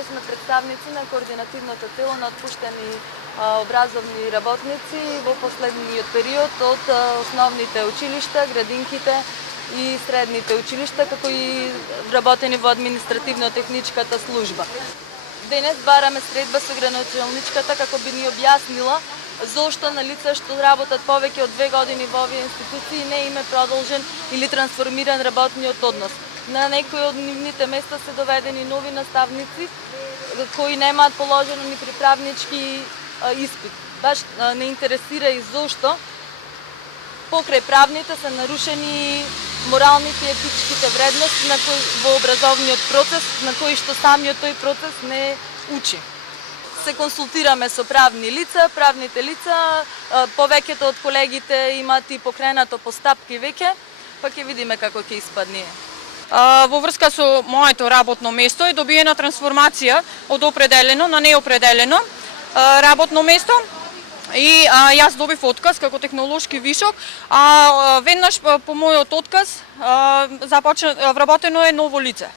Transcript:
ние сме представници на координативното тело на отпуштени образовни работници во последниот период од основните училишта, градинките и средните училишта, како и вработени во административно-техничката служба. Денес бараме средба со градоначалничката како би ни објаснила зошто на лица што работат повеќе од 2 години во овие институции не им е продолжен или трансформиран работниот однос. На некои од нивните места се доведени нови наставници кои немаат положено ни приправнички испит. Баш не интересира и зошто покрај правните се нарушени моралните и етичките вредности на кои во образовниот процес, на кои што самиот тој процес не учи. Се консултираме со правни лица, правните лица, повеќето од колегите имаат и покренато постапки веќе, па ќе видиме како ќе испадне. Во врска со моето работно место е добиена трансформација од определено на неопределено работно место и јас добив отказ како технолошки вишок, а веднаш по мојот отказ вработено е ново лице.